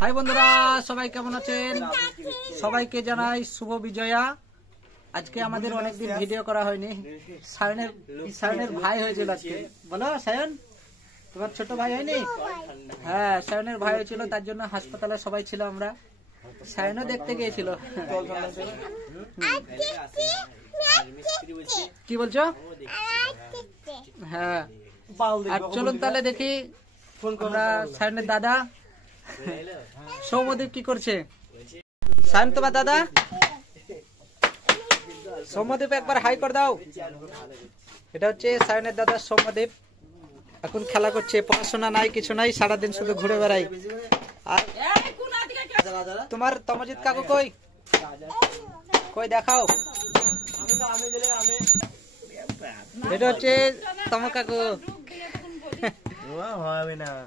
High বন্ধুরা, সবাই কেমন আছেন? সবাইকে জানাই শুভ বিজয়া। আজকে আমাদের অনেকদিন ভিডিও করা হয়নি। সায়নের ভাই হয়েছিল আজকে। বলো সায়ন, তোমার ছোট ভাই হয়নি? হ্যাঁ, সায়নের ভাই হয়েছিল, তার জন্য হাসপাতালে সবাই ছিল। আমরা সায়নও দেখতে গিয়েছিল। কি বলছো? হ্যাঁ, আর চলুন তাহলে দেখি আমরা সায়নের দাদা সৌম্যদীপ কি করছে। সায়ন তোমার দাদা সৌম্যদীপ, একবার হাই করে দাও। এটা হচ্ছে সায়নের দাদা সৌম্যদীপ। এখন খেলা করছে, পড়াশোনা নাই, কিছু নাই, সারাদিন শুধু ঘুরে বেড়াই। আর তোমার তমজিৎ কাকু কই কই দেখাও। এটা হচ্ছে তম কাকু।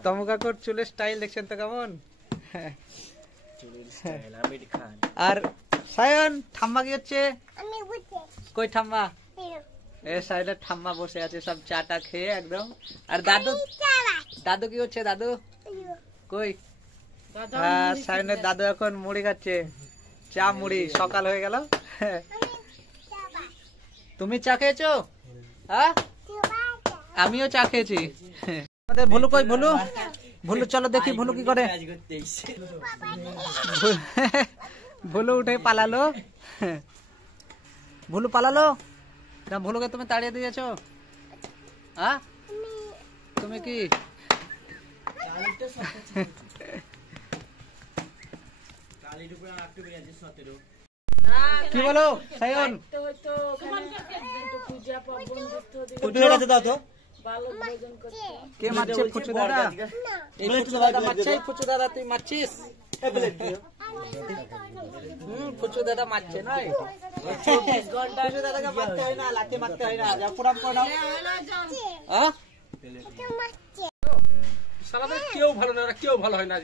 তম কাকুর চুলের স্টাইল দেখছেন তো কেমন। আর সায়ন ঠাম্মা কি হচ্ছে? কই ঠাম্মা? এ সাইডে ঠাম্মা বসে আছে সব চাটা খেয়ে একদম। আর দাদু, দাদু কি হচ্ছে? দাদু কই? হ্যাঁ, সায়নের দাদু এখন মুড়ি খাচ্ছে, চা মুড়ি। সকাল হয়ে গেল। তুমি চা খেয়েছো? হ্যাঁ, আমিও চা খেয়েছি। আমাদের ভুলু কই? ভুলু, ভুলু চলো দেখি ভুলু কি করে। ভুলু উঠে পালালো। ভুলু পালালো না? ভুলুকে তুমি তাড়িয়ে দিয়েছো? হ্যাঁ, তুমি কি কি বলো সায়ন? কে মারছে? ফুচু দাদা। এই ফুচু দাদা মারছে। ফুচু দাদা তুই মারছিস? ফুচু দাদা মারছে নয়। ফুচু দাদাকে মারতে হয় না, লাঠি মারতে হয় না। যা পুরাম করে দাও। কেউ ভালো না, কেউ ভালো হয় না,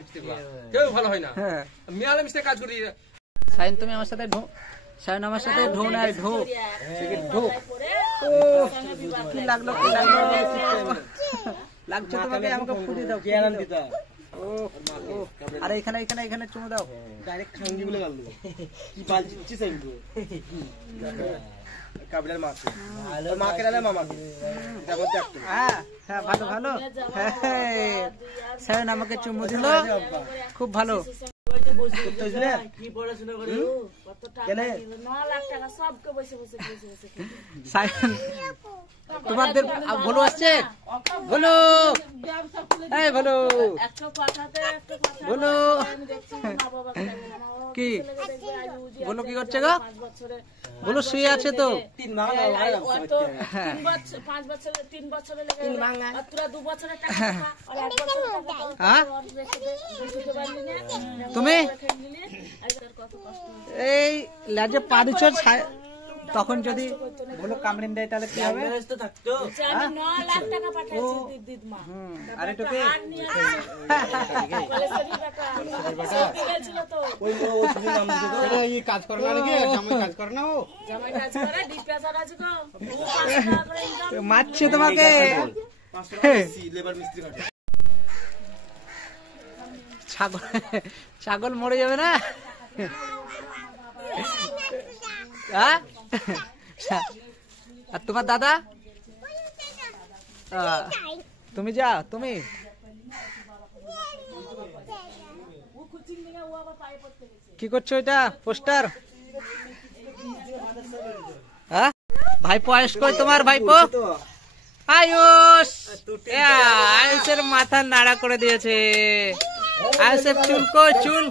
কেউ ভালো হয় না। মেয়ালে মিশে কাজ করি। সায়ন তুমি আমার সাথে ঢো। সায়ন আমার সাথে ঢো নাই, ঢো ঢো। কি লাগলো? কি লাগলো? লাগছে তোমাকে? আমাকে ফুটি দাও। আরে এখানে এখানে এখানে চুমু দাও। ডাইরেক্ট খাঙ্গি বলে গেল কি বাল দিচ্ছিস এগুলো কাবিলার মাছ আর মাকে ডালে মামাকে এটা বলতে একটা। হ্যাঁ হ্যাঁ, ভালো ভালো। সায়ন আমাকে চুমু দিল, খুব ভালো। সায়ন তোমাদের ভুলু আসছে? ভুলু, এই ভুলু, ভুলু কি? ভুলু কি করছে গো? ভুলু শুয়ে আছে তো। তুমি এই লাজে পা দিচ্ছ, তখন যদি ভুলু কামড়িন দেয় তাহলে কি হবে? আরে তোকে কাজ করে না নাকি? কাজ করে না, ও মারছে তোমাকে। ছাগল, ছাগল মরে যাবে না? আর তোমার দাদা? তুমি যা, তুমি কি করছো? এটা পোস্টার। হ্যাঁ, ভাইপো আয়ুষ কই তোমার? ভাইপো আয়ুষ, আয়ুষের মাথা নাড়া করে দিয়েছে। আয়ুষের চুল কই? চুল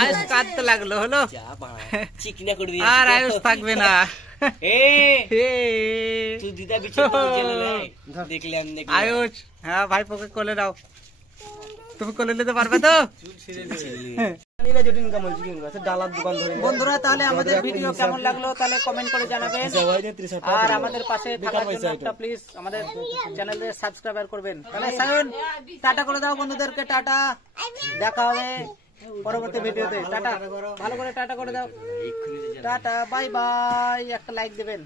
আয়ুষ কাঁদতে লাগলো। হলো আর আয়ুষ থাকবে না। আয়ুষ, হ্যাঁ ভাইপোকে কোলে দাও। তুমি কোলে নিতে পারবে তো? বন্ধুরা, তাহলে আমাদের ভিডিও কেমন লাগলো তাহলে কমেন্ট করে জানাবেন। আর আমাদের পাশে থাকার জন্য একটা প্লিজ আমাদের চ্যানেলে সাবস্ক্রাইব করবেন। তাহলে সায়ন টাটা করে দাও বন্ধুদেরকে। টাটা, দেখা হবে পরবর্তী ভিডিওতে। টাটা, ভালো করে টাটা করে দাও। Tata, bye bye. একটা লাইক দেবেন।